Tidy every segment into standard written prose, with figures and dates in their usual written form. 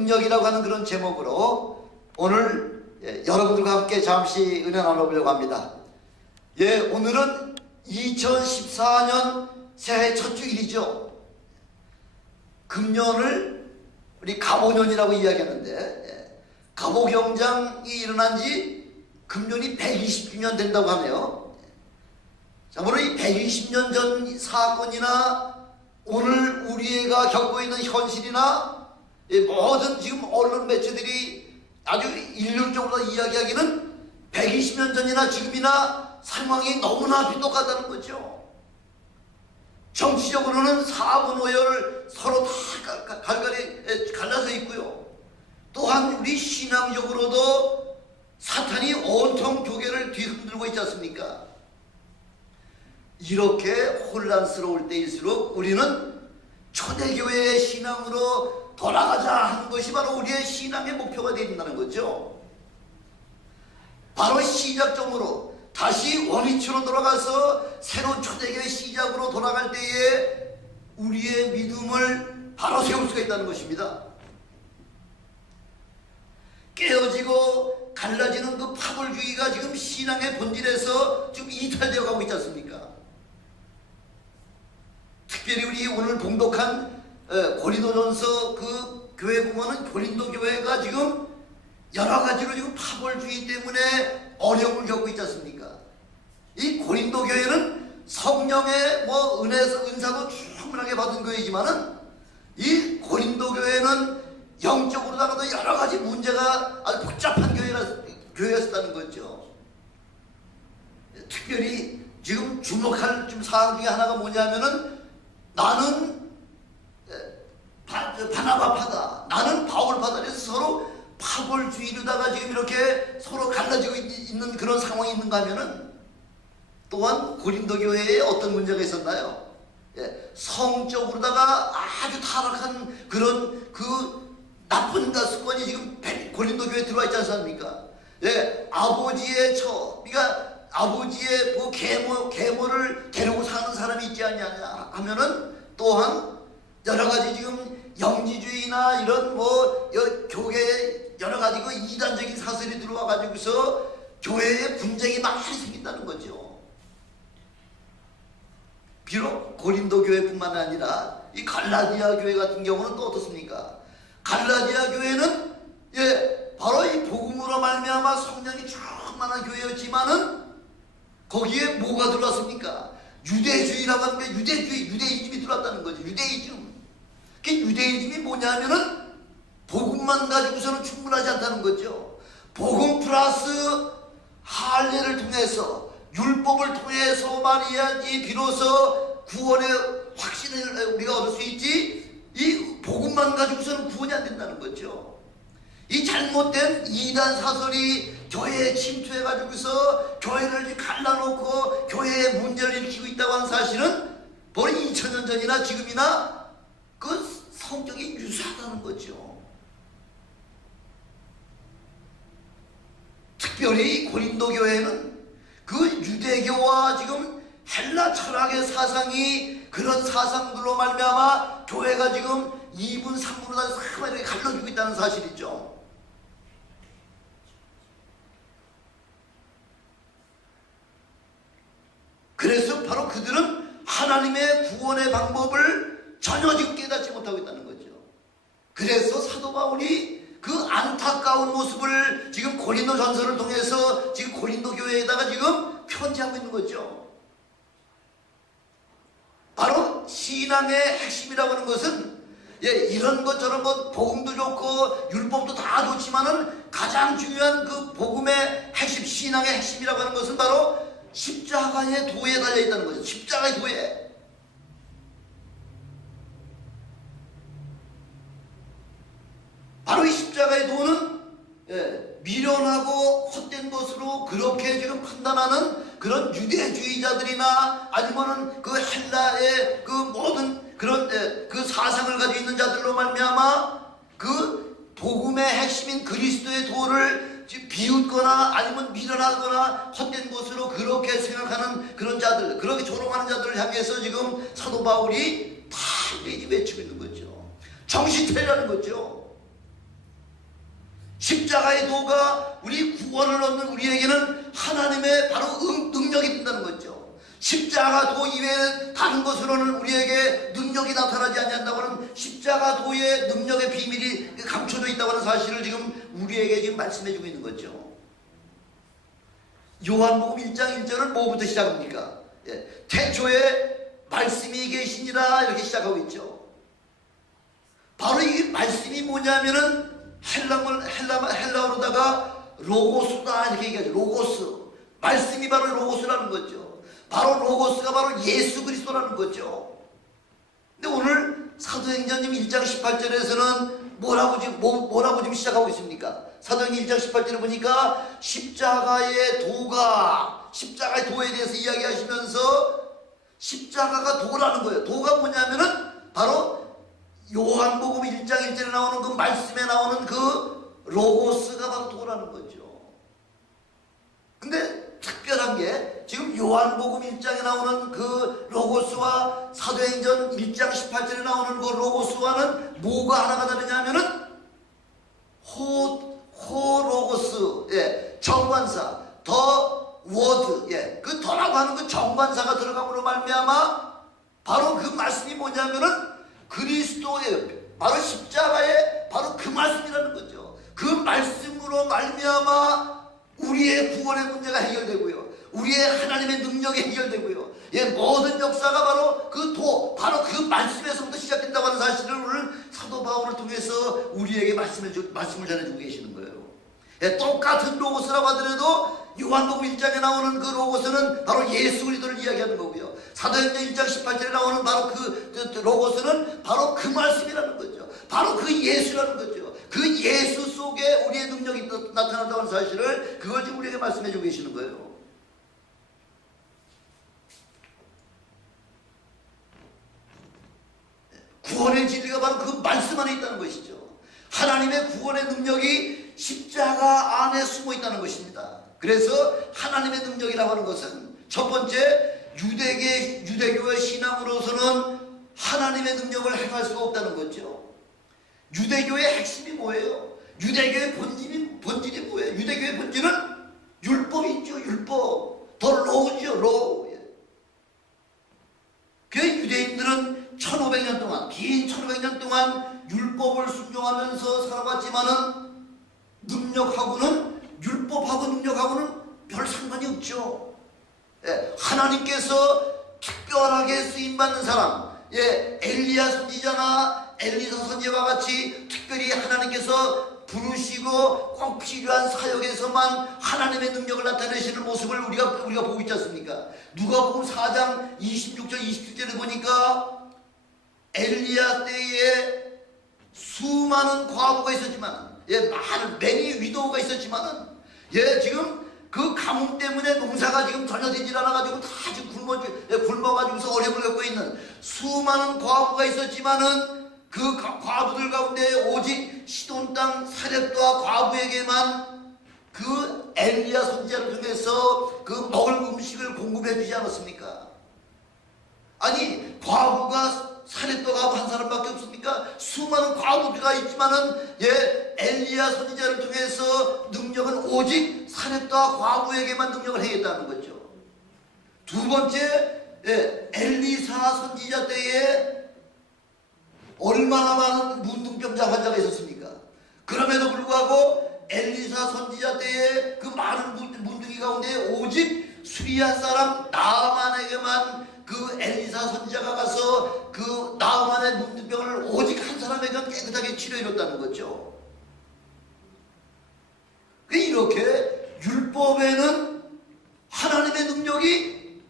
능력이라고 하는 그런 제목으로 오늘 여러분들과 함께 잠시 은혜 나눠보려고 합니다. 오늘은 2014년 새해 첫 주일이죠. 금년을 우리 갑오년이라고 이야기하는데 갑오경장이 일어난 지 금년이 120주년 된다고 하네요. 자, 물론 이 120년 전 사건이나 오늘 우리가 겪고 있는 현실이나 모든 지금 언론 매체들이 아주 일률적으로 이야기하기는 120년 전이나 지금이나 상황이 너무나 비똑같다는 거죠. 정치적으로는 사분오열 서로 다 갈라서 있고요. 또한 우리 신앙적으로도 사탄이 온통 교회를 뒤흔들고 있지 않습니까? 이렇게 혼란스러울 때일수록 우리는 초대교회의 신앙으로 돌아가자 하는 것이 바로 우리의 신앙의 목표가 되어 있다는 거죠. 바로 시작점으로 다시 원위치로 돌아가서 새로운 초대교회 시작으로 돌아갈 때에 우리의 믿음을 바로 세울 수가 있다는 것입니다. 깨어지고 갈라지는 그 파벌주의가 지금 신앙의 본질에서 지금 이탈되어 가고 있지 않습니까? 특별히 우리 오늘 봉독한 고린도전서 그 교회 보면은 고린도 교회가 지금 여러 가지로 지금 파벌주의 때문에 어려움을 겪고 있지 않습니까? 이 고린도 교회는 성령의 은사도 충분하게 받은 교회지만은 이 고린도 교회는 영적으로다가도 여러 가지 문제가 아주 복잡한 교회였다는 거죠. 특별히 지금 주목할 사항 중에 하나가 뭐냐면은 나는 바나바파다, 나는 바울파다. 그래서 서로 파벌주의로다가 지금 이렇게 서로 갈라지고 있는 그런 상황이 있는가 하면은 또한 고린도 교회에 어떤 문제가 있었나요? 성적으로다가 아주 타락한 그런 그 나쁜 습관이 지금 고린도 교회에 들어와 있지 않습니까? 아버지의 그러니까 아버지의 그 계모를 데리고 사는 사람이 있지 않냐 하면은 또한 여러 가지 지금 영지주의나 이런 교회에 여러 가지 그 이단적인 사설이 들어와 가지고서 교회에 분쟁이 많이 생긴다는 거죠. 비록 고린도 교회뿐만 아니라 이 갈라디아 교회 같은 경우는 또 어떻습니까? 갈라디아 교회는 바로 이 복음으로 말미암아 성령이 충만한 교회였지만은 거기에 뭐가 들어왔습니까? 유대주의라고 하는 게 유대이즘이 들어왔다는 거죠. 유대이즘. 그 유대이즘이 뭐냐면은 복음만 가지고서는 충분하지 않다는 거죠. 복음 플러스 할례를 통해서 율법을 통해서 말이야지 비로소 구원의 확신을 우리가 얻을 수 있지, 이 복음만 가지고서는 구원이 안 된다는 거죠. 이 잘못된 이단 사설이 교회에 침투해 가지고서 교회를 갈라놓고 교회에 문제를 일으키고 있다고 하는 사실은 바로 2000년 전이나 지금이나 그 성격이 유사하다는 거죠. 특별히 고린도 교회는 그 유대교와 지금 헬라 철학의 사상이 그런 사상들로 말미암아 교회가 지금 2분 3분으로 다 이렇게 갈라지고 있다는 사실이죠. 그래서 바로 그들은 하나님의 구원의 방법을 전혀 지금 깨닫지 못하고 있다는 거죠. 그래서 사도 바울이 그 안타까운 모습을 지금 고린도 전서를 통해서 지금 고린도 교회에다가 지금 편지하고 있는 거죠. 바로 신앙의 핵심이라고 하는 것은 이런 것처럼 복음도 좋고 율법도 다 좋지만은 가장 중요한 그 복음의 핵심, 신앙의 핵심이라고 하는 것은 바로 십자가의 도에 달려있다는 거죠. 십자가의 도에. 바로 이 십자가의 도는 미련하고 헛된 것으로 그렇게 지금 판단하는 그런 유대주의자들이나 아니면은 그 헬라의 그 모든 그런 그 사상을 가지고 있는 자들로 말미암아 그 복음의 핵심인 그리스도의 도를 비웃거나 아니면 미련하거나 헛된 것으로 그렇게 생각하는 그런 자들, 그렇게 조롱하는 자들을 향해서 지금 사도 바울이 다 외치고 있는 거죠. 정신 차리라는 거죠. 십자가의 도가 우리 구원을 얻는 우리에게는 하나님의 바로 능력이 된다는 거죠. 십자가 도 이외에 다른 것으로는 우리에게 능력이 나타나지 않는다고 하는 십자가 도의 능력의 비밀이 감춰져 있다고 하는 사실을 지금 우리에게 지금 말씀해 주고 있는 거죠. 요한복음 1장 1절은 뭐부터 시작합니까? 태초에 말씀이 계시니라 이렇게 시작하고 있죠. 바로 이 말씀이 뭐냐면은 헬라어로다가 로고스다 이렇게 얘기하죠. 로고스. 말씀이 바로 로고스라는 거죠. 바로 로고스가 바로 예수 그리스도라는 거죠. 근데 오늘 사도행전 1장 18절에서는 뭐라고 지금 시작하고 있습니까? 사도행전 1장 18절에 보니까 십자가의 도에 대해서 이야기하시면서 십자가가 도라는 거예요. 도가 뭐냐면은 바로 요한복음 1장 1절에 나오는 그 말씀에 나오는 그 로고스가 바로 도라는 거죠. 근데 특별한 게 지금 요한복음 1장에 나오는 그 로고스와 사도행전 1장 18절에 나오는 그 로고스와는 뭐가 하나가 다르냐면은 호로고스, 정관사, 더 워드, 그 더라고 하는 그 정관사가 들어감으로 말미암아 바로 그 말씀이 뭐냐면은 그리스도의 바로 십자가의 바로 그 말씀이라는 거죠. 그 말씀으로 말미암아 우리의 구원의 문제가 해결되고요. 우리의 하나님의 능력이 해결되고요. 모든 역사가 바로 바로 그 말씀에서부터 시작된다고 하는 사실을 오늘 사도 바울을 통해서 우리에게 말씀을 전해주고 계시는 거예요. 똑같은 로고스라고 하더라도 요한복음 1장에 나오는 그 로고스는 바로 예수 그리스도를 이야기하는 거고요. 사도행전 1장 18절에 나오는 바로 그 로고스는 바로 그 말씀이라는 거죠. 바로 그 예수라는 거죠. 그 예수 속에 우리의 능력이 나타난다는 사실을 그걸 지금 우리에게 말씀해 주고 계시는 거예요. 구원의 진리가 바로 그 말씀 안에 있다는 것이죠. 하나님의 구원의 능력이 십자가 안에 숨어 있다는 것입니다. 그래서 하나님의 능력이라고 하는 것은 첫 번째 유대교의 신앙으로서는 하나님의 능력을 행할 수가 없다는 거죠. 유대교의 핵심이 뭐예요? 유대교의 본질이 뭐예요? 유대교의 본질은 율법이죠. 율법. 더 로우죠. 로우. 그 유대인들은 1500년 동안, 긴 1500년 동안 율법을 순종하면서 살아왔지만은 율법하고 능력하고는 별 상관이 없죠. 하나님께서 특별하게 쓰임받는 사람, 엘리야 선지자나 엘리사 선지자와 같이 특별히 하나님께서 부르시고 꼭 필요한 사역에서만 하나님의 능력을 나타내시는 모습을 우리가 보고 있지 않습니까? 누가복음 4장 26절 27절에 보니까 엘리야 때에 수많은 과부가 있었지만, 많은 매니 위도우가 있었지만은, 지금 그 가뭄 때문에 농사가 지금 전혀 되질 않아가지고 다 지금 굶어가지고서 어려움을 겪고 있는 수많은 과부가 있었지만은 그 과부들 가운데 오직 시돈 땅 사렙과 과부에게만 그 엘리야 선지자를 통해서 그 먹을 음식을 공급해 주지 않았습니까? 아니, 과부가 사렙과 과부 한 사람밖에 없습니까? 수많은 과부가 있지만은 엘리야 선지자를 통해서 능력은 오직 사렙과 과부에게만 능력을 행했다는 거죠. 두 번째, 엘리사 선지자 때에 얼마나 많은 문둥병자 환자가 있었습니까? 그럼에도 불구하고 엘리사 선지자 때에 그 많은 문둥이 가운데 오직 수리아 사람 나아만에게만 그 엘리사 선지자가 가서 그 나아만의 문둥병을 오직 한 사람에게만 깨끗하게 치료해줬다는 거죠. 이렇게 율법에는 하나님의 능력이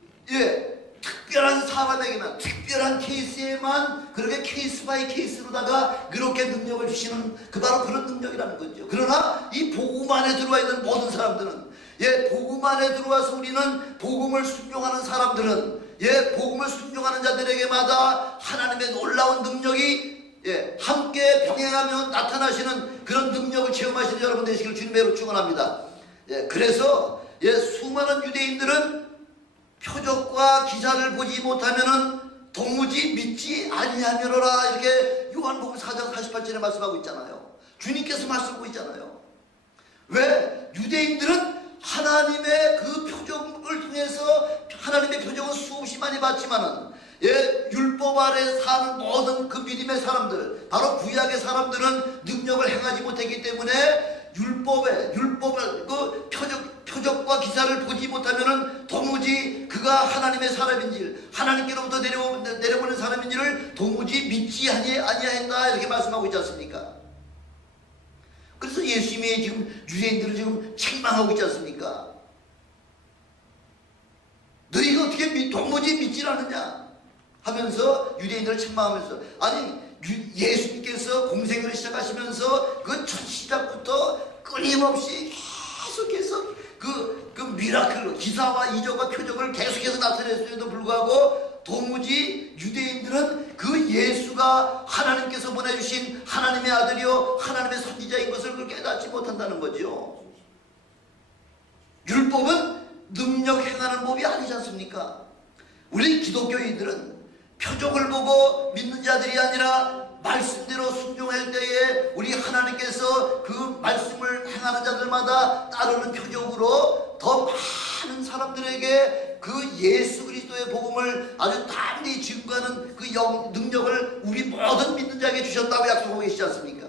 특별한 사람에게만, 특별한 케이스에만 그렇게 케이스 바이 케이스로다가 그렇게 능력을 주시는 바로 그런 능력이라는 거죠. 그러나 이 복음 안에 들어와 있는 모든 사람들은, 복음 안에 들어와서 우리는 복음을 순종하는 사람들은, 복음을 순종하는 자들에게마다 하나님의 놀라운 능력이 함께 병행하며 나타나시는 그런 능력을 체험하시는 여러분 되시길 주님으로 축원합니다. 그래서 수많은 유대인들은 표적과 기사를 보지 못하면은 도무지 믿지 아니하며라 이렇게 요한복음 4장 48절에 말씀하고 있잖아요. 주님께서 말씀하고 있잖아요. 왜? 유대인들은 하나님의 그 표적을 통해서 하나님의 표적은 수없이 많이 받지만은 율법 아래 사는 모든 그 믿음의 사람들, 바로 구약의 사람들은 능력을 행하지 못했기 때문에 율법의 그 표적과 기사를 보지 못하면은 도무지 그가 하나님의 사람인지 하나님께로부터 내려오는 사람인지를 도무지 믿지 아니하였다 이렇게 말씀하고 있지 않습니까? 그래서 예수님이 지금 유대인들을 지금 책망하고 있지 않습니까? 너희가 어떻게 도무지 믿질 않느냐 하면서 유대인들을 책망하면서, 아니 예수님께서 공생을 시작하시면서 그 첫 시작부터 끊임없이 계속해서 그 미라클로 기사와 이적과 표적을 계속해서 나타냈음에도 불구하고 도무지 유대인들은 그 예수가 하나님께서 보내주신 하나님의 아들이요 하나님의 선지자인 것을 깨닫지 못한다는 거죠. 율법은 능력 행하는 법이 아니지 않습니까? 우리 기독교인들은 표적을 보고 믿는 자들이 아니라 말씀대로 순종할 때에 우리 하나님께서 그 말씀을 행하는 자들마다 따르는 표적으로 더 많은 사람들에게 그 예수 그리스도의 복음을 아주 담대히 증거하는 그 능력을 우리 모든 믿는 자에게 주셨다고 약속하고 계시지 않습니까?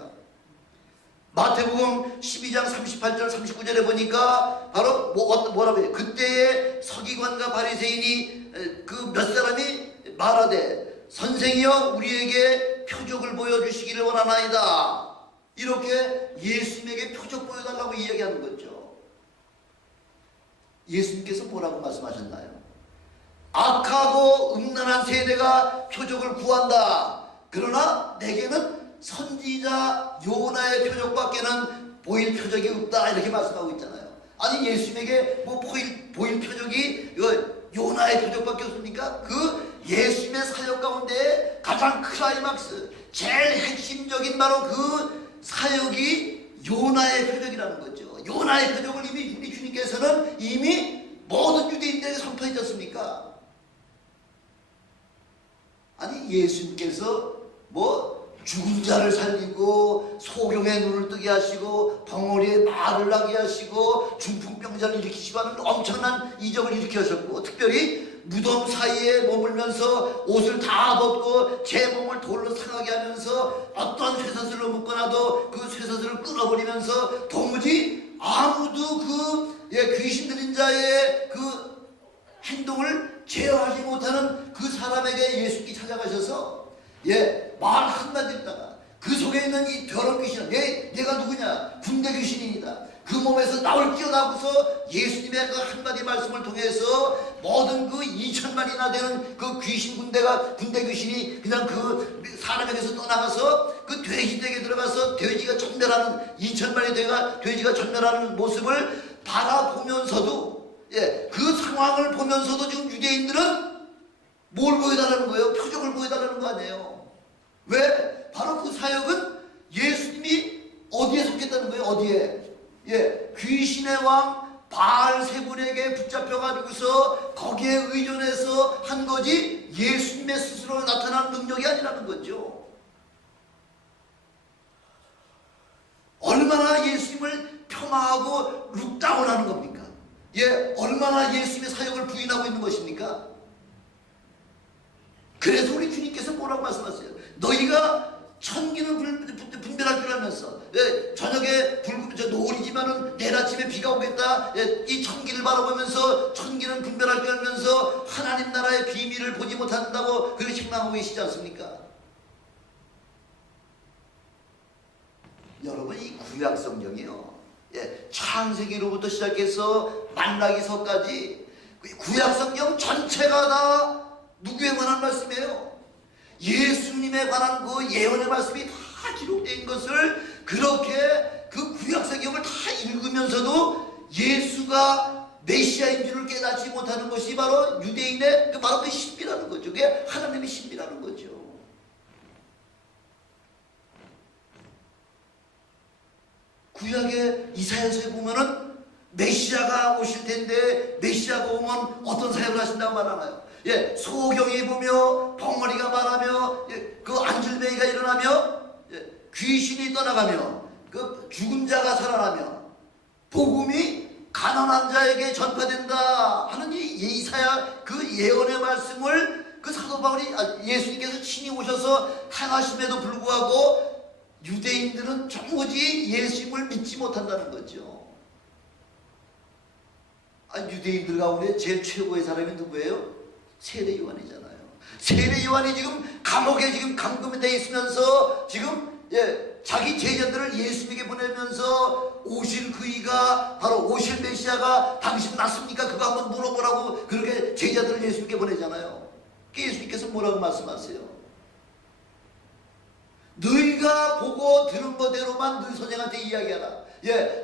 마태복음 12장 38절 39절에 보니까 바로 뭐라고 해요? 그때의 서기관과 바리새인이 그 몇 사람이 말하되 선생이여 우리에게 표적을 보여주시기를 원하나이다. 이렇게 예수님에게 표적 보여달라고 이야기하는 거죠. 예수님께서 뭐라고 말씀하셨나요? 악하고 음란한 세대가 표적을 구한다. 그러나 내게는 선지자 요나의 표적밖에는 보일 표적이 없다. 이렇게 말씀하고 있잖아요. 아니 예수님에게 뭐 보일 표적이 요나의 표적밖에 없습니까? 그 예수님의 사역 가운데 가장 클라이막스, 제일 핵심적인 바로 그 사역이 요나의 표적이라는 거죠. 요나의 표적을 이미 우리 주님께서는 이미 모든 유대인들에게 선포했지 않습니까? 아니 예수님께서 뭐 죽은 자를 살리고 소경의 눈을 뜨게 하시고 벙어리에 말을 나게 하시고 중풍병자를 일으키시고 하는 엄청난 이적을 일으키셨고, 특별히 무덤 사이에 머물면서 옷을 다 벗고 제 몸을 돌로 상하게 하면서 어떤 쇠사슬로 묶어놔도 그 쇠사슬을 끊어버리면서 도무지 아무도 그 귀신 들린 자의 그 행동을 제어하지 못하는 그 사람에게 예수님이 찾아가셔서 말 한마디다가 그 속에 있는 이 더러운 귀신은 내가 누구냐? 군대 귀신이다. 그 몸에서 나올 뛰어나고서 예수님의 그 한마디 말씀을 통해서 모든 그 2천만이나 되는 그 군대 귀신이 그냥 그 사람에게서 떠나가서 그 돼지에게 들어가서 돼지가 전멸하는 2천만이 돼지가 전멸하는 모습을 바라보면서도 그 상황을 보면서도 지금 유대인들은 뭘 보여달라는 거예요? 표적을 보여달라는 거 아니에요. 왜? 바로 그 사역은 예수님이 어디에 속했다는 거예요? 어디에? 귀신의 왕 바알세불에게 붙잡혀가지고서 거기에 의존해서 한 거지 예수님의 스스로 나타나는 능력이 아니라는 거죠. 얼마나 예수님을 폄하하고 룩다운하는 겁니까? 얼마나 예수님의 사역을 부인하고 있는 것입니까? 그래서 우리 주님께서 뭐라고 말씀하세요? 너희가 천기는 분별할 줄 알면서 저녁에 노을이지만은 내일 아침에 비가 오겠다. 이 천기를 바라보면서 천기는 분별할 줄 알면서 하나님 나라의 비밀을 보지 못한다고 그렇게 책망하고 계시지 않습니까? 여러분 이 구약 성경이요, 창세기로부터 시작해서 만라기서까지 구약 성경 전체가 다 누구에 관한 말씀이에요? 예수님에 관한 그 예언의 말씀이 다 기록된 것을 그렇게 그 구약 성경을 다 읽으면서도 예수가 메시아인 줄을 깨닫지 못하는 것이 바로 유대인의 바로 그 신비라는 거죠. 그게 하나님의 신비라는 거죠. 구약의 이사야서에 보면은 메시아가 오실 텐데 메시아가 오면 어떤 사역을 하신다고 말하나요? 소경이 보며 벙어리가 말하며 그 안질뱅이가 일어나며 귀신이 떠나가며 그 죽은 자가 살아나며 복음이 가난한 자에게 전파된다 하는 이 이사야 그 예언의 말씀을 그 사도 바울이 예수님께서 친히 오셔서 행하심에도 불구하고 유대인들은 도무지 예수님을 믿지 못한다는 거죠. 유대인들 가운데 제일 최고의 사람이 누구예요? 세례 요한이잖아요. 세례 요한이 지금 감옥에 지금 감금돼 있으면서 지금 자기 제자들을 예수님에게 보내면서 오실 그이가 바로 오실 메시아가 당신 낳습니까? 그거 한번 물어보라고 그렇게 제자들을 예수님께 보내잖아요. 예수님께서 뭐라고 말씀하세요? 너희가 보고 들은 거대로만 너희 선생한테 이야기하라.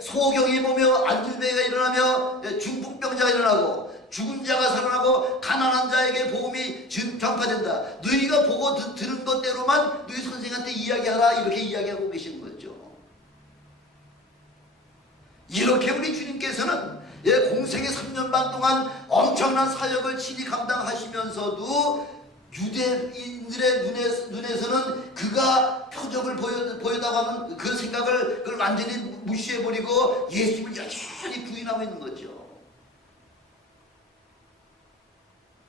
소경이 보며 안질배가 일어나며 중풍병자가 일어나고 죽은 자가 살아나고 가난한 자에게 복음이 전파된다. 너희가 보고 들은 것대로만 너희 선생한테 이야기하라. 이렇게 이야기하고 계시는 거죠. 이렇게 우리 주님께서는 공생의 3년 반 동안 엄청난 사역을 친히 감당하시면서도 유대인들의 눈에서는 그가 표적을 보여다가는 그 생각을 그걸 완전히 무시해버리고 예수님을 여전히 부인하고 있는 거죠.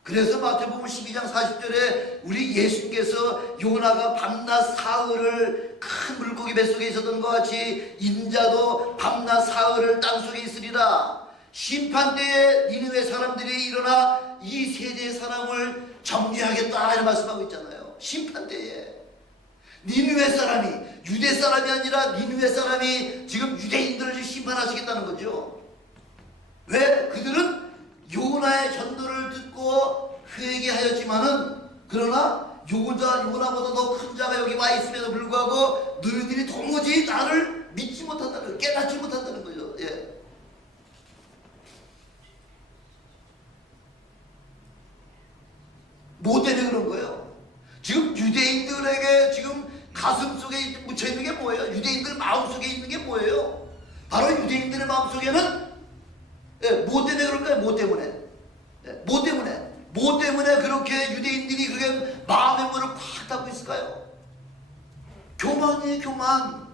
그래서 마태복음 12장 40절에 우리 예수님께서 요나가 밤낮 사흘을 큰 물고기 뱃속에 있었던 것 같이 인자도 밤낮 사흘을 땅속에 있으리라. 심판때에 니느웨 사람들이 일어나 이 세대의 사람을 정죄하겠다 이런 말씀하고 있잖아요. 심판때에 니느웨 사람이 유대 사람이 아니라 니느웨 사람이 지금 유대인들을 심판하시겠다는 거죠. 왜? 그들은 요나의 전도를 듣고 회개하였지만은 그러나 요나보다 더 큰 자가 여기 와 있음에도 불구하고 너희들이 도무지 나를 믿지 못한다는, 깨닫지 못한다는 거죠. 뭐 때문에 그런 거예요? 지금 유대인들에게 지금 가슴 속에 묻혀 있는 게 뭐예요? 유대인들 마음 속에 있는 게 뭐예요? 바로 유대인들의 마음 속에는 뭐 때문에 그럴까요? 뭐 때문에? 뭐 때문에 그렇게 유대인들이 그렇게 마음의 문을 꽉 닫고 있을까요? 교만이에요, 교만.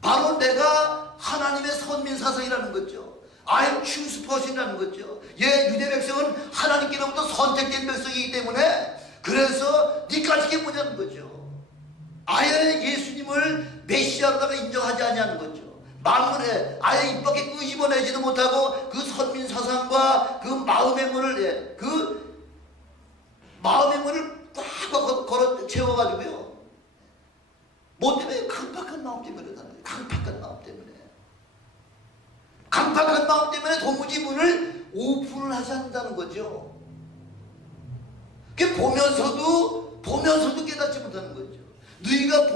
바로 내가 하나님의 선민 사상이라는 거죠. I'm choose person이라는 거죠. 유대 백성은 하나님께로부터 선택된 백성이기 때문에 그래서 니까지 게 뭐냐는 거죠. 아예 예수님을 메시아로다가 인정하지 않냐는 거죠. 마음문에 아예 입 밖에 끄집어내지도 못하고 그 선민 사상과 그 마음의 문을 꽉 걸어 채워가지고요. 뭐 때문에? 강팍한 마음 때문에 그러는 거예요. 강팍한 마음 때문에. 강팍한 마음 때문에 도무지 문을 오픈을 하지 않는다는 거죠. 보면서도 깨닫지 못하는 거죠. 너희가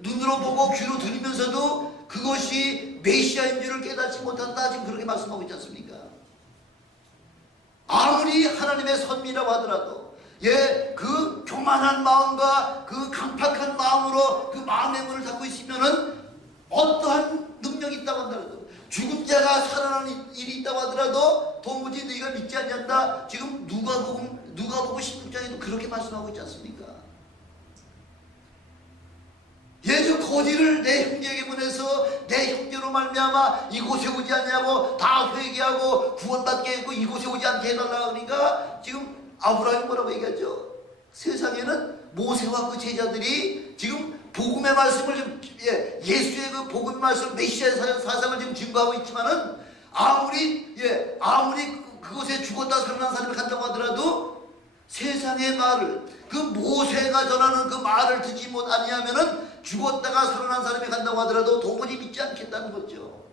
눈으로 보고 귀로 들으면서도 그것이 메시아인 줄을 깨닫지 못한다. 지금 그렇게 말씀하고 있지 않습니까? 아무리 하나님의 선미라고 하더라도 그 교만한 마음과 그 강팍한 마음으로 그 마음의 문을 닫고 있으면은 어떠한 능력이 있다고 한다고 죽은 자가 살아나는 일이 있다고 하더라도 도무지 너희가 믿지 않는다. 지금 누가복음 16장에도 그렇게 말씀하고 있지 않습니까? 저 거지를 내 형제에게 보내서 내 형제로 말미암아 이곳에 오지 않냐고 다 회개하고 구원받게 했고 이곳에 오지 않게 해달라. 그러니까 지금 아브라함이 뭐라고 얘기하죠? 세상에는 모세와 그 제자들이 지금 복음의 말씀을 좀 예수의 그 복음 말씀 메시아의 사상을 지금 증거하고 있지만은 아무리 그곳에 죽었다 살아난 사람이 간다고 하더라도 세상의 말을 그 모세가 전하는 그 말을 듣지 아니하면은 죽었다가 살아난 사람이 간다고 하더라도 도무지 믿지 않겠다는 거죠.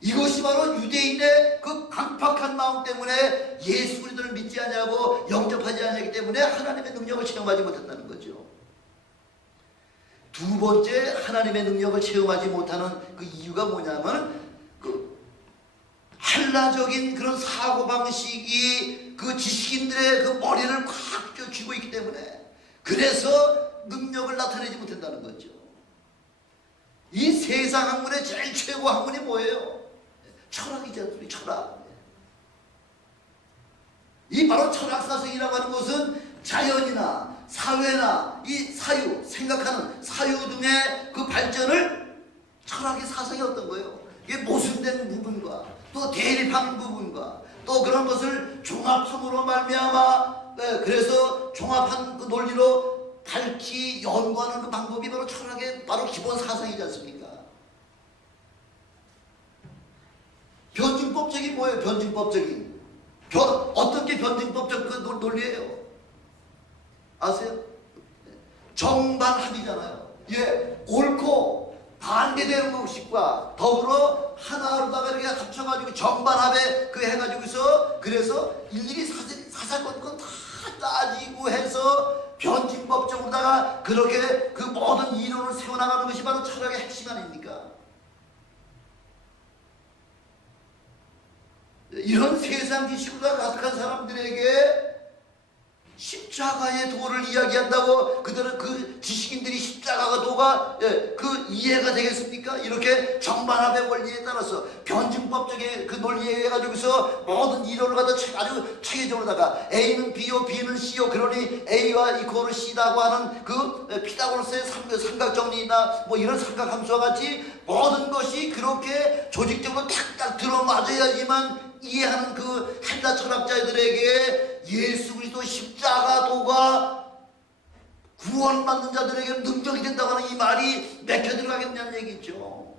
이것이 바로 유대인의 그 강팍한 마음 때문에 예수 그리스도를 믿지 않냐고 영접하지 않기 때문에 하나님의 능력을 체험하지 못한다는 거죠. 두 번째 하나님의 능력을 체험하지 못하는 그 이유가 뭐냐면 그 한라적인 그런 사고방식이 그 지식인들의 그 머리를 꽉 쥐고 있기 때문에 그래서 능력을 나타내지 못한다는 거죠. 이 세상 학문의 제일 최고 학문이 뭐예요? 철학이지 않습니까? 철학. 이 바로 철학사상이라고 하는 것은 자연이나 사회나 이 사유, 생각하는 사유 등의 그 발전을 철학의 사상이 어떤 거예요? 이게 모순된 부분과 또 대립하는 부분과 또 그런 것을 종합함으로 말미암아 그래서 종합한 그 논리로 밝히 연구하는 그 방법이 바로 철학의 바로 기본 사상이지 않습니까? 변증법적인 뭐예요? 변증법적인 어떻게 변증법적 그 논리예요? 아세요? 정반합이잖아요. 예, 옳고 반대되는 것과 더불어 하나로다가 이렇게 합쳐가지고 정반합에 그 해가지고서 그래서 일일이 사사건건 다 따지고 해서 변증법적으로다가 그렇게 그 모든 이론을 세워나가는 것이 바로 철학의 핵심 아닙니까? 이런 세상 지식으로 가득한 사람들에게 십자가의 도를 이야기한다고 그들은 그 지식인들이 십자가가 도가 그 이해가 되겠습니까? 이렇게 정반합의 원리에 따라서 변증법적인 그 논리에 의해 가지고서 모든 이론을 갖다 아주 체계적으로다가 A는 B요 B는 C요 그러니 A와 이코를 C라고 하는 그 피타고라스의 삼각정리나 뭐 이런 삼각함수와 같이 모든 것이 그렇게 조직적으로 탁탁 들어맞아야지만 이해하는 그 헬라 철학자들에게 예수 그리스도 십자가도가 구원받는 자들에게 능력이 된다고 하는 이 말이 맥혀 들어가겠냐는 얘기죠.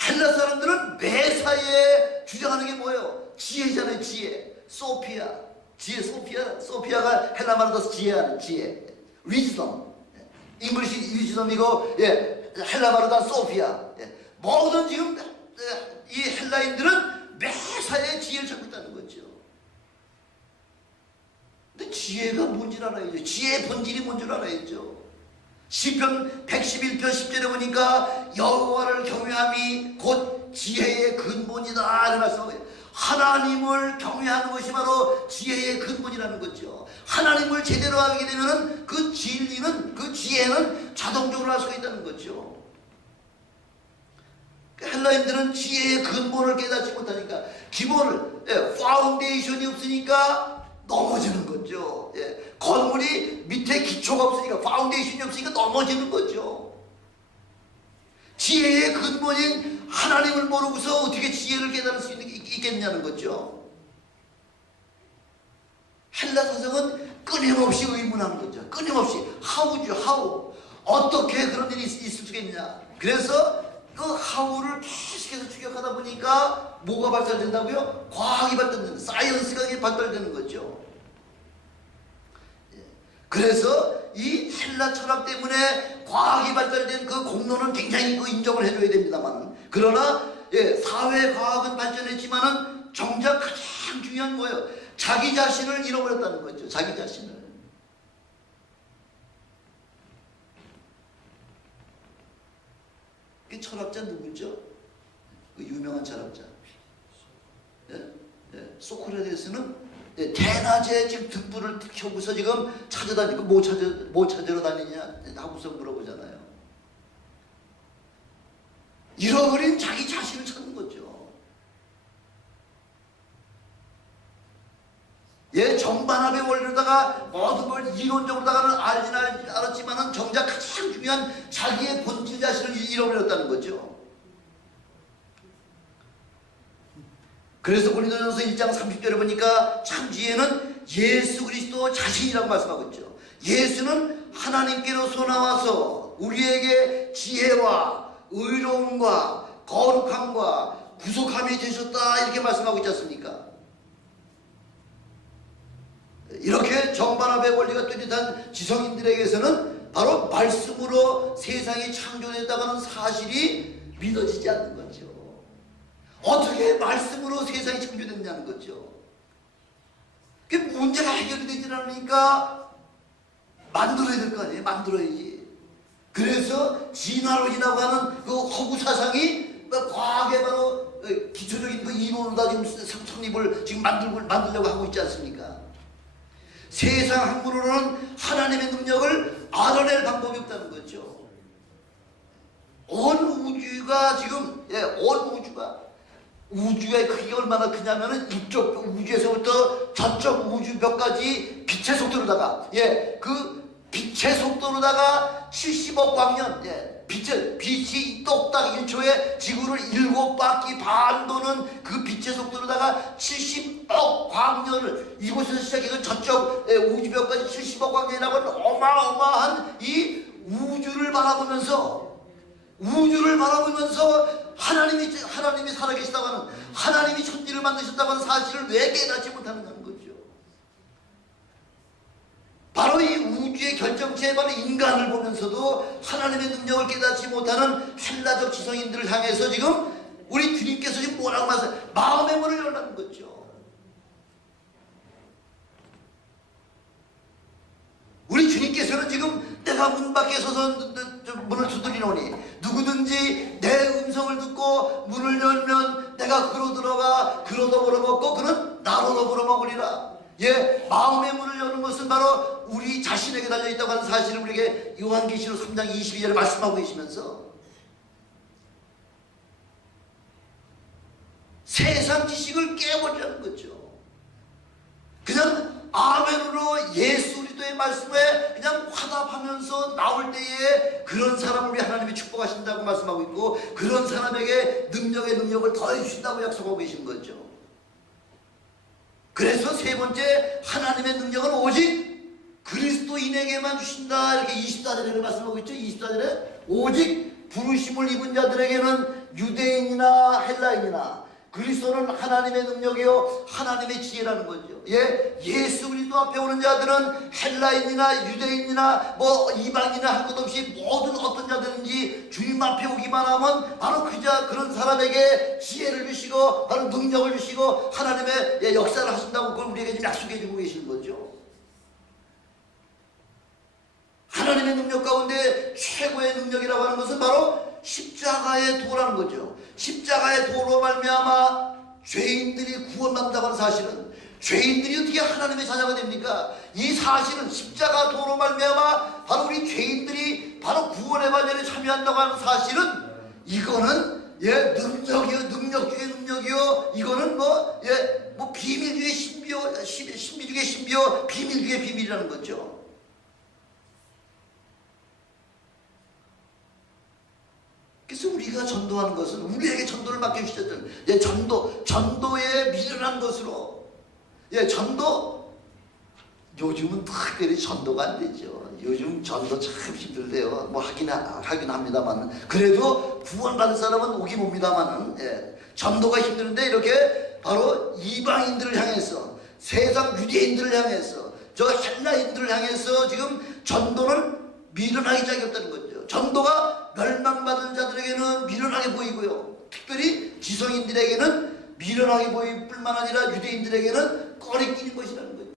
헬라 사람들은 매사에 주장하는 게 뭐예요? 지혜잖아요. 지혜. 소피아. 지혜. 소피아가 헬라 말로 서 지혜하는 지혜. wisdom. 잉글리시 wisdom이고 헬라 말로 다 소피아. 모든 지금 이 헬라인들은 매사에 지혜를 찾고 있다는 거죠. 근데 지혜가 뭔지 알아야죠. 지혜의 본질이 뭔지 알아야죠. 시편 111편 10절에 보니까 여호와를 경외함이 곧 지혜의 근본이다 이런 말씀을 하나님을 경외하는 것이 바로 지혜의 근본이라는 거죠. 하나님을 제대로 알게 되면 그 진리는 그 지혜는 자동적으로 할 수가 있다는 거죠. 헬라인들은 지혜의 근본을 깨닫지 못하니까 기본을 파운데이션이 없으니까 넘어지는 거죠. 건물이 밑에 기초가 없으니까 파운데이션이 없으니까 넘어지는 거죠. 지혜의 근본인 하나님을 모르고서 어떻게 지혜를 깨달을 수 있겠냐는 거죠. 헬라 사상은 끊임없이 의문하는 거죠. 끊임없이 how 어떻게 그런 일이 있을 수 있겠냐. 그래서 그 하우를 계속해서 추격하다 보니까 뭐가 발달된다고요? 과학이 발달되는, 사이언스가 발달되는 거죠. 그래서 이 헬라 철학 때문에 과학이 발달된 그 공로는 굉장히 그 인정을 해줘야 됩니다만, 그러나 사회 과학은 발전했지만은 정작 가장 중요한 거예요. 자기 자신을 잃어버렸다는 거죠. 자기 자신을. 그 철학자 누구죠? 그 유명한 철학자. 소크라테스는 대낮에 지금 등불을 켜고서 지금 찾아다니고 뭐 찾으러 다니냐 하고서 물어보잖아요. 잃어버린 자기 자신을 찾는 거죠. 정반합의 원리로다가 모든 걸 이론적으로다가는 알지는 알았지만은 정작 가장 중요한 자기의 본질 자신을 잃어버렸다는 거죠. 그래서 고린도전서 1장 30절에 보니까 참 지혜는 예수 그리스도 자신이라고 말씀하고 있죠. 예수는 하나님께로서 나와서 우리에게 지혜와 의로움과 거룩함과 구속함이 되셨다 이렇게 말씀하고 있지 않습니까? 이렇게 정반합의 원리가 뚜렷한 지성인들에게서는 바로 말씀으로 세상이 창조됐다는 사실이 믿어지지 않는 거죠. 어떻게 말씀으로 세상이 창조됐냐는 거죠. 그 문제가 해결이 되지 않으니까 만들어야 될 거 아니에요. 만들어야지. 그래서 진화론이라고 하는 그 허구 사상이 과학의 바로 기초적인 그 이론으로 다 지금 성립을 지금 만들려고 하고 있지 않습니까? 세상 학문으로는 하나님의 능력을 알아낼 방법이 없다는 거죠. 온 우주가 지금 온 우주의 크기가 얼마나 크냐면은 이쪽 우주에서부터 저쪽 우주벽까지 빛의 속도로다가 그 빛의 속도로다가 70억 광년, 빛이 똑딱 1초에 지구를 7바퀴 반 도는 그 빛의 속도로다가 70억 광년을 이곳에서 시작해서 저쪽 우주벽까지 70억 광년이라고 하는 어마어마한 이 우주를 바라보면서 하나님이 살아계시다고 하는, 하나님이 천지를 만드셨다고 하는 사실을 왜 깨닫지 못하느냐는 거죠. 바로 이 우주의 결정체에 바로 인간을 보면서도 하나님의 능력을 깨닫지 못하는 헬라적 지성인들을 향해서 지금 우리 주님께서 지금 뭐라고 말씀하세요? 마음의 문을 열라는 거죠. 우리 주님께서는 지금 내가 문 밖에 서서 문을 두드리노니 누구든지 내 음성을 듣고 문을 열면 내가 그로 들어가 그로 더불어 먹고 그는 나로 더불어 먹으리라. 마음의 문을 여는 것은 바로 우리 자신에게 달려있다고 하는 사실을 우리에게 요한계시록 3장 22절에 말씀하고 계시면서 세상 지식을 깨버리라는 거죠. 그냥 아멘으로 예수 그리스도의 말씀에 그냥 화답하면서 나올 때에 그런 사람을 위해 하나님이 축복하신다고 말씀하고 있고, 그런 사람에게 능력을 더해 주신다고 약속하고 계신 거죠. 그래서 세 번째, 하나님의 능력은 오직 그리스도인에게만 주신다, 이렇게 24절에 말씀하고 있죠. 24절에 오직 부르심을 입은 자들에게는 유대인이나 헬라인이나 그리스도는 하나님의 능력이요 하나님의 지혜라는 거죠. 예수 그리스도 앞에 오는 자들은 헬라인이나 유대인이나 이방인이나 할 것 없이 모든 어떤 자들인지 주님 앞에 오기만 하면 바로 그런 사람에게 지혜를 주시고 바로 능력을 주시고 하나님의 역사를 하신다고 그걸 우리에게 지금 약속해 주고 계시는 거죠. 하나님의 능력 가운데 최고의 능력이라고 하는 것은 바로 십자가의 도라는 거죠. 십자가의 도로 말미암아 죄인들이 구원받는다고 하는 사실은, 죄인들이 어떻게 하나님의 자녀가 됩니까? 이 사실은 십자가 도로 말미암아 바로 우리 죄인들이 바로 구원의 발견에 참여한다고 하는 사실은, 이거는 능력 중의 능력이요, 이거는 비밀 중의 신비요, 신비 중의 신비요, 비밀 중의 비밀이라는 거죠. 그래서 우리가 전도하는 것은 우리에게 전도를 맡겨주셨던 전도에 미련한 것으로, 요즘은 특별히 전도가 안 되죠. 요즘 전도 참 힘들대요. 하긴 합니다만, 그래도 구원받은 사람은 오긴 옵니다만은, 전도가 힘드는데 이렇게 바로 이방인들을 향해서, 세상 유대인들을 향해서, 저 헬라인들을 향해서 지금 전도는 미련하기 짝이 없다는 거죠. 전도가 멸망받은 자들에게는 미련하게 보이고요, 특별히 지성인들에게는 미련하게 보일 뿐만 아니라 유대인들에게는 꺼리끼는 것이라는 거죠.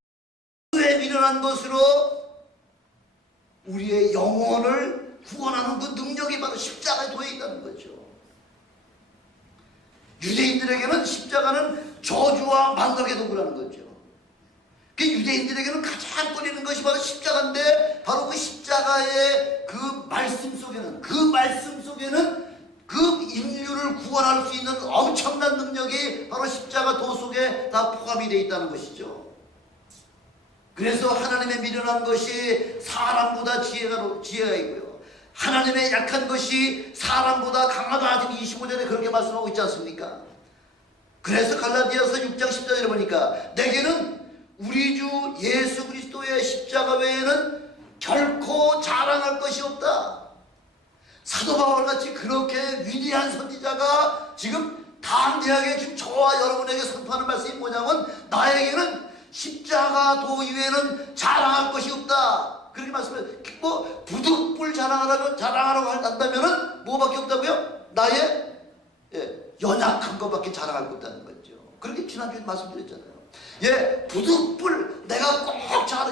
왜 미련한 것으로 우리의 영혼을 구원하는 그 능력이 바로 십자가에 도에 있다는 거죠. 유대인들에게는 십자가는 저주와 망각의 도구라는 거죠. 그 유대인들에게는 가장 꺼리는 것이 바로 십자가인데, 바로 그 십자가의 그 말씀 속에는 그 인류를 구원할 수 있는 엄청난 능력이 바로 십자가 도 속에 다 포함이 되어 있다는 것이죠. 그래서 하나님의 미련한 것이 사람보다 지혜가 있고요, 하나님의 약한 것이 사람보다 강하다. 지금 25절에 그렇게 말씀하고 있지 않습니까? 그래서 갈라디아서 6장 10절에 보니까 내게는 우리 주 예수 그리스도의 십자가 외에는 결코 자랑할 것이 없다. 사도 바울같이 그렇게 위대한 선지자가 지금 담대하게 지금 저와 여러분에게 선포하는 말씀이 뭐냐면, 나에게는 십자가 도 이외에는 자랑할 것이 없다. 그렇게 말씀해요. 부득불 자랑하라고 한다면은 뭐밖에 없다고요? 나의 연약한 것밖에 자랑할 것 없다는 거죠. 그렇게 지난주에 말씀드렸잖아요. 부득불 내가 꼭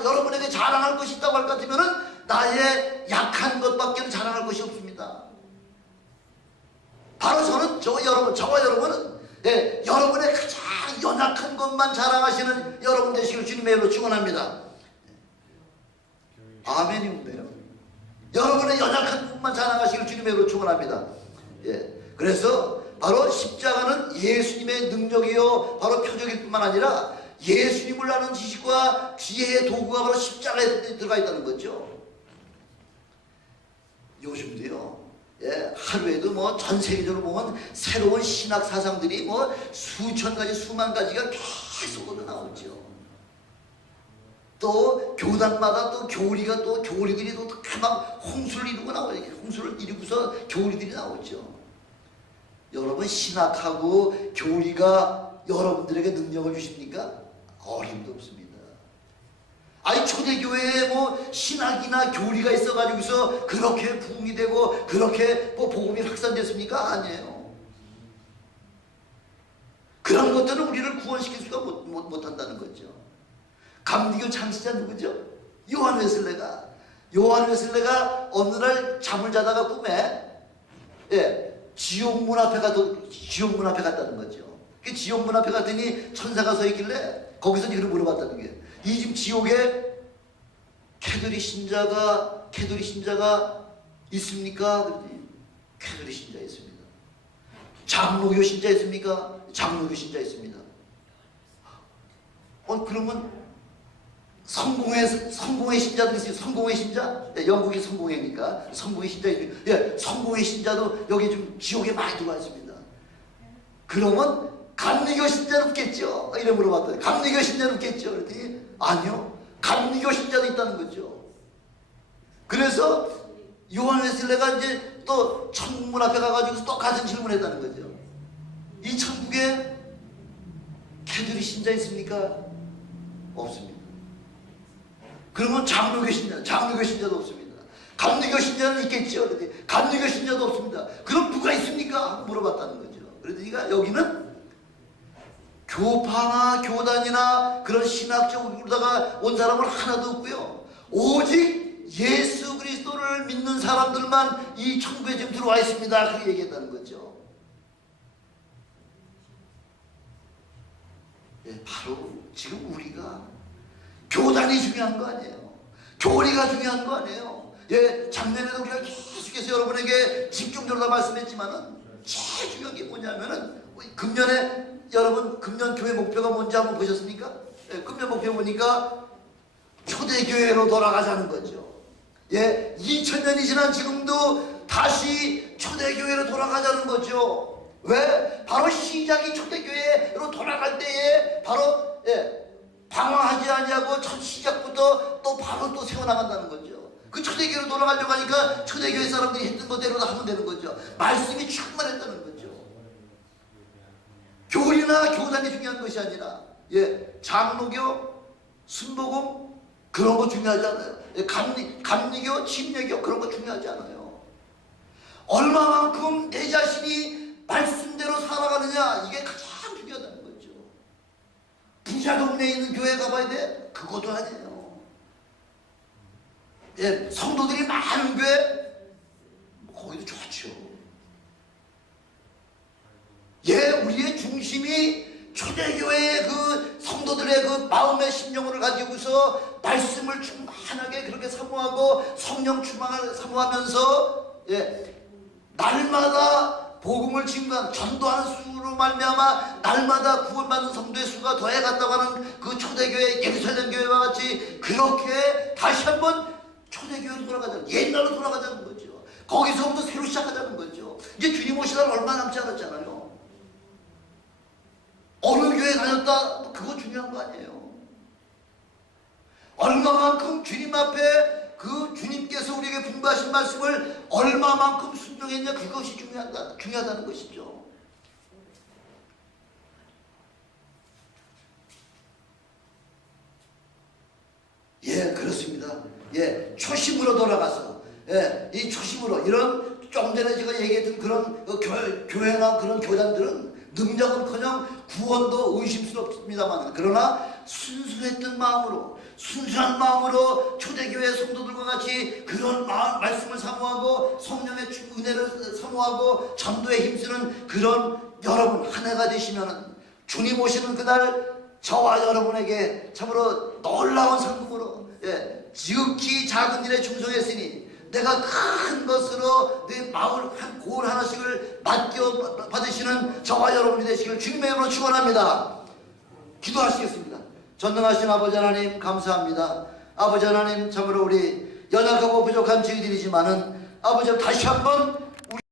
여러분에게 자랑할 것이 있다고 할 것 같으면은 나의 약한 것밖에는 자랑할 것이 없습니다. 바로 저와 여러분은 여러분의 가장 연약한 것만 자랑하시는 여러분 되시길 주님의 이름으로 축원합니다. 아멘인데요. 여러분의 연약한 것만 자랑하시길 주님의 이름으로 축원합니다. 그래서 바로 십자가는 예수님의 능력이요 바로 표적일 뿐만 아니라 예수님을 아는 지식과 지혜의 도구가 바로 십자가에 들어가 있다는 거죠. 요즘도요. 예, 하루에도 뭐 전 세계적으로 보면 새로운 신학 사상들이 뭐 수천 가지, 수만 가지가 계속 나오죠. 또 교단마다 또 교리가 또 교리들이 또 막 홍수를 이루고 나와요. 홍수를 이루고서 교리들이 나오죠. 여러분, 신학하고 교리가 여러분들에게 능력을 주십니까? 어림도 없습니다. 아니, 초대교회에 뭐 신학이나 교리가 있어가지고서 그렇게 부흥이 되고 그렇게 뭐 복음이 확산됐습니까? 아니에요. 그런 것들은 우리를 구원시킬 수가 못한다는 거죠. 감리교 창시자 누구죠? 요한 웨슬레가. 요한 웨슬레가 어느 날 잠을 자다가 꿈에 지옥문 앞에 갔다는 거죠. 그 지옥문 앞에 갔더니 천사가 서 있길래 거기서 이걸 물어봤다는 게, 이 지금 지옥에 캐톨릭 신자가 있습니까? 그랬더니 캐톨릭 신자 있습니다. 장로교 신자 있습니까? 장로교 신자 있습니다. 그러면 성공의 신자도 있어요. 성공의 신자? 네, 영국이 성공회니까 성공의 신자 있습니다. 예, 성공의 신자도 여기 좀 지옥에 많이 들어와 있습니다. 그러면 감리교 신자는 없겠죠? 이래 물어봤더니 감리교 신자는 없겠죠? 그랬더니 아니요, 감리교 신자도 있다는 거죠. 그래서 요한 웨슬레가 이제 또 천문 앞에 가가지고 똑같은 질문을 했다는 거죠. 이 천국에 캐톨릭 신자 있습니까? 없습니다. 그러면 장로교 신자도 없습니다. 감리교 신자는 있겠죠? 그랬더니 감리교 신자도 없습니다. 그럼 누가 있습니까? 하고 물어봤다는 거죠. 그랬더니 여기는 교파나 교단이나 그런 신학적으로다가 온 사람은 하나도 없고요. 오직 예수 그리스도를 믿는 사람들만 이 천국에 지금 들어와 있습니다. 그렇게 얘기했다는 거죠. 예, 바로 지금 우리가 교단이 중요한 거 아니에요. 교리가 중요한 거 아니에요. 예, 작년에도 우리가 계속해서 여러분에게 집중적으로 말씀했지만은 제일 중요한 게 뭐냐면은, 금년에 여러분 금년 교회 목표가 뭔지 한번 보셨습니까? 예, 금년 목표 보니까 초대교회로 돌아가자는 거죠. 예, 2000년이 지난 지금도 다시 초대교회로 돌아가자는 거죠. 왜? 바로 시작이 초대교회로 돌아갈 때에 바로 방황하지 아니하고 첫 시작부터 또 바로 또 세워나간다는 거죠. 그 초대교회로 돌아가려고 하니까 초대교회 사람들이 했던 것대로 하면 되는 거죠. 말씀이 충만했다는 거죠. 교리나 교단이 중요한 것이 아니라 장로교, 순복음 그런 거 중요하지 않아요. 감리교, 침례교 그런 거 중요하지 않아요. 얼마만큼 내 자신이 말씀대로 살아가느냐, 이게 가장 중요하다는 거죠. 부자 동네에 있는 교회 가봐야 돼? 그것도 아니에요. 성도들이 많은 교회? 거기도 좋죠. 우리의 중심이 초대교회의 그 성도들의 그 마음의 심령을 가지고서 말씀을 충만하게 그렇게 사모하고 성령 충만을 사모하면서 날마다 복음을 증거하는, 전도하는 수로 말미암아 날마다 구원받는 성도의 수가 더해갔다고 하는 그 초대교회, 예루살렘 교회와 같이 그렇게 다시 한번 초대교회로 돌아가자는, 옛날로 돌아가자는 거죠. 거기서부터 새로 시작하자는 거죠. 이제 주님 오시다 얼마 남지 않았잖아요. 어느 교회 다녔다, 그거 중요한 거 아니에요. 얼마만큼 주님 앞에 그 주님께서 우리에게 분부하신 말씀을 얼마만큼 순종했냐, 그것이 중요하다는 것이죠. 그렇습니다. 초심으로 돌아가서, 이 초심으로, 이런 좀 전에 제가 얘기했던 그런 교회나 그런 교단들은 능력은커녕 구원도 의심스럽습니다만, 그러나 순수했던 마음으로, 순수한 마음으로 초대교회 성도들과 같이 그런 말씀을 사모하고 성령의 은혜를 사모하고 전도에 힘쓰는 그런 여러분 한 해가 되시면 주님 오시는 그날 저와 여러분에게 참으로 놀라운 상급으로 지극히 작은 일에 충성했으니 내가 큰 것으로 내 마을 한 골 하나씩을 맡겨 받으시는 저와 여러분이 되시길 주님의 이름으로 축원합니다. 기도하시겠습니다. 전능하신 아버지 하나님 감사합니다. 아버지 하나님, 참으로 우리 연약하고 부족한 저희들이지만은 아버지 다시 한번